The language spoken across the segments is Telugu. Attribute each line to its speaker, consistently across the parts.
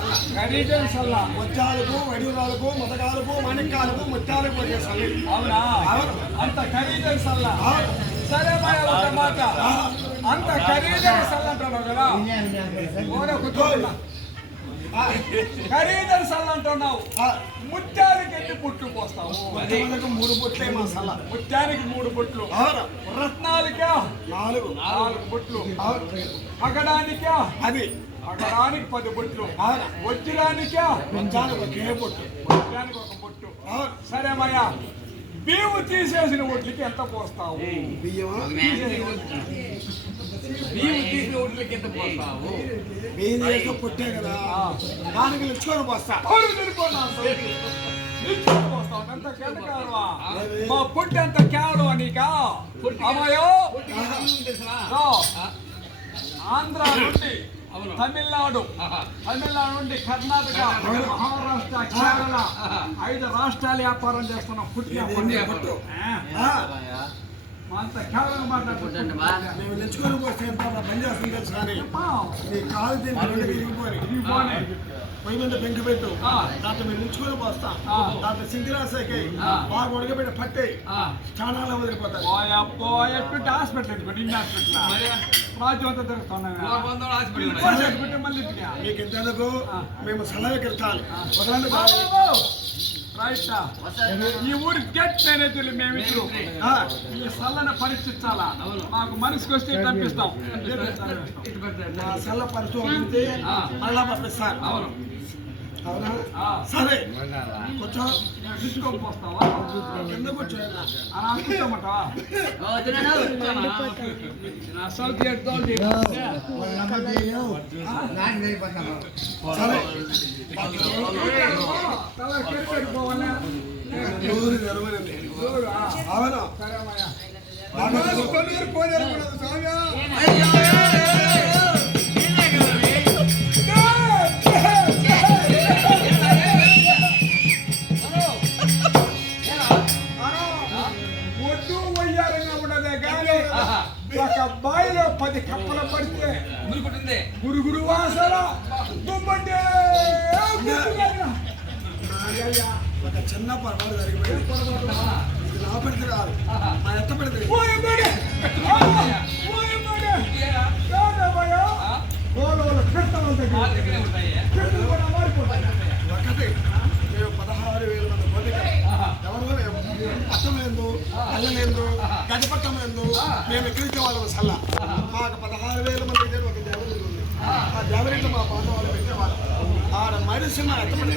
Speaker 1: సల్ల
Speaker 2: ముత్యాలకు వడిరాలకు మొదగాలకు మాణిక్యాలకు ముత్యాలకు పోయే సల్లి
Speaker 1: అవునా. అంత ఖరీదైన సల్ల. సరే ఒక మాట అంత ఖరీదైన సల్ల అంటున్నావు కదా? ఓడ కూర్చోన్నా ఖరీదైన సల్ల అంటున్నావు. ముత్యానికి ఎన్ని పుట్లు పోస్తావు?
Speaker 2: మూడు బుట్లే మా సల్ల.
Speaker 1: ముత్యానికి మూడు పుట్లు. రత్నాలికా?
Speaker 2: నాలుగు.
Speaker 1: నాలుగు బుట్లు
Speaker 2: అవును
Speaker 1: అగడానికా
Speaker 2: అది.
Speaker 1: అగడానికి పది బుట్లు. వజ్రానికా?
Speaker 2: బుట్టు.
Speaker 1: వజ్రానికి ఒక బుట్టు.
Speaker 2: అవును
Speaker 1: సరే మయ్యా బీవు తీసేసిన ఒడ్లకి ఎంత పోస్తావు.
Speaker 3: నీవు తీసిన ఒడ్లకి ఎంత పోస్తావు?
Speaker 2: బియ్యం చేస్తే పుట్టే కదా. దానికి నిల్చుకొని పోస్తా?
Speaker 1: నిల్చొని పోస్తావు. ఎంత? మా పుట్టి ఎంత కేవలం నీకా? అమ్మయో. ఆంధ్ర నుండి. తమిళనాడు. తమిళనాడు నుండి కర్ణాటక. మహారాష్ట్ర కేరళ. ఐదు రాష్ట్రాలు వ్యాపారం చేస్తున్నాం. పుట్టిన
Speaker 2: పుట్టిన
Speaker 1: పుట్టు.
Speaker 2: మేము పని చేస్తుంది తెలుసు కానీ నీ కాలు పొయ్యి మీద బెంక పెట్టు
Speaker 1: ఆ.
Speaker 2: దాంట్లో మీరు నిల్చుకొని పోస్తా
Speaker 1: ఆ.
Speaker 2: దాంట్లో సింగిరాసేకి
Speaker 1: ఆ.
Speaker 2: బాగా ఉడకబెట్టి పట్టే
Speaker 3: ఆ.
Speaker 2: స్థానాలు వదిలిపోతాయి
Speaker 1: ఎట్టు హాస్పిటల్.
Speaker 2: మీకు. మేము సలహాకి వెళ్తాను వదలండి
Speaker 1: ఈ ఊరి గెట్ మేనేజర్లు మేము.
Speaker 2: ఆ.
Speaker 1: ఈ సల్లని పరీక్షించాలా
Speaker 3: అవును.
Speaker 1: మాకు మనిషికి వస్తే పంపిస్తాం.
Speaker 2: మా సల్ల
Speaker 3: ఆ.
Speaker 2: మళ్ళా పంపిస్తాను
Speaker 3: అవును.
Speaker 2: సరే.
Speaker 1: అలా అనుకుంటామటవా
Speaker 2: సరే. అవును
Speaker 1: కూడా స్వామి. బాయిలో పది కప్పలు పడితే గురుగురు వాసన దుమ్మంటే
Speaker 2: ఒక చిన్న పొరపాటు జరిగిపోయింది. ఇది నా పెడితే కాదు మా ఎత్త పెడితే. ఒకటి మేము పదహారు వేల మంది కోటికి ఎవరు పట్టమేందు అల్లలేందు గజపట్టమేందు మేము ఎక్కడికి వాళ్ళం సల్ల. మాకు పదహారు వేల మంది ఒక దేవరి ఉంది. ఆ దేవరికి మా పాత వాళ్ళు పెట్టేవాళ్ళు ఆడ మనిషి మా ఎత్తపడి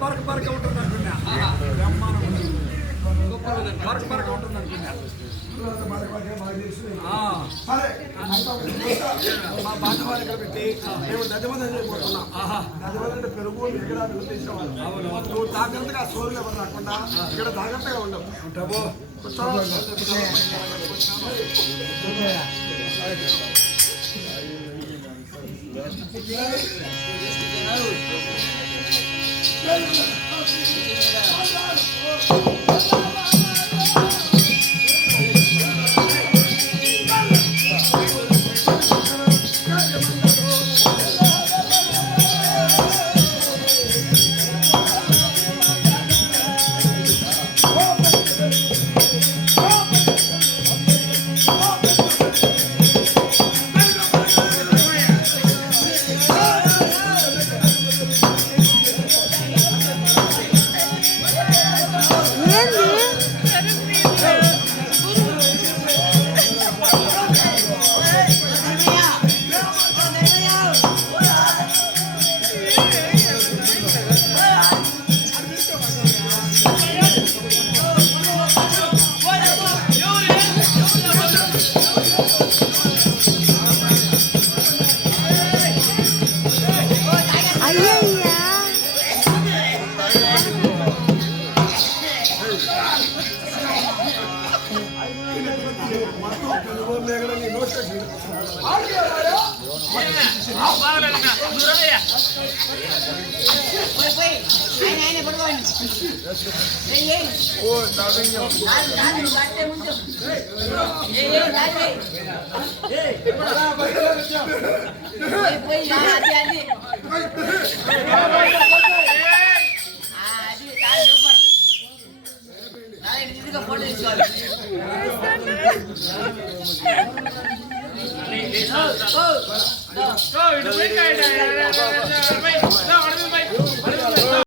Speaker 1: பார்க்க பார்க்க விட்டுருந்தாங்க బరక బరక ఉంటుంది
Speaker 2: మా బాధ వాళ్ళ పెట్టి మేము దజమదం చేయబోతున్నాం దజమదం అంటే పెరుగు ఎక్కడ తీసేవాళ్ళం నువ్వు జాగ్రత్తగా సోర్లు ఎవరు రాకుండా ఇక్కడ జాగ్రత్తగా ఉండవు ఉంటావు
Speaker 3: ఫోటో తీసుకోవాలి
Speaker 4: போய்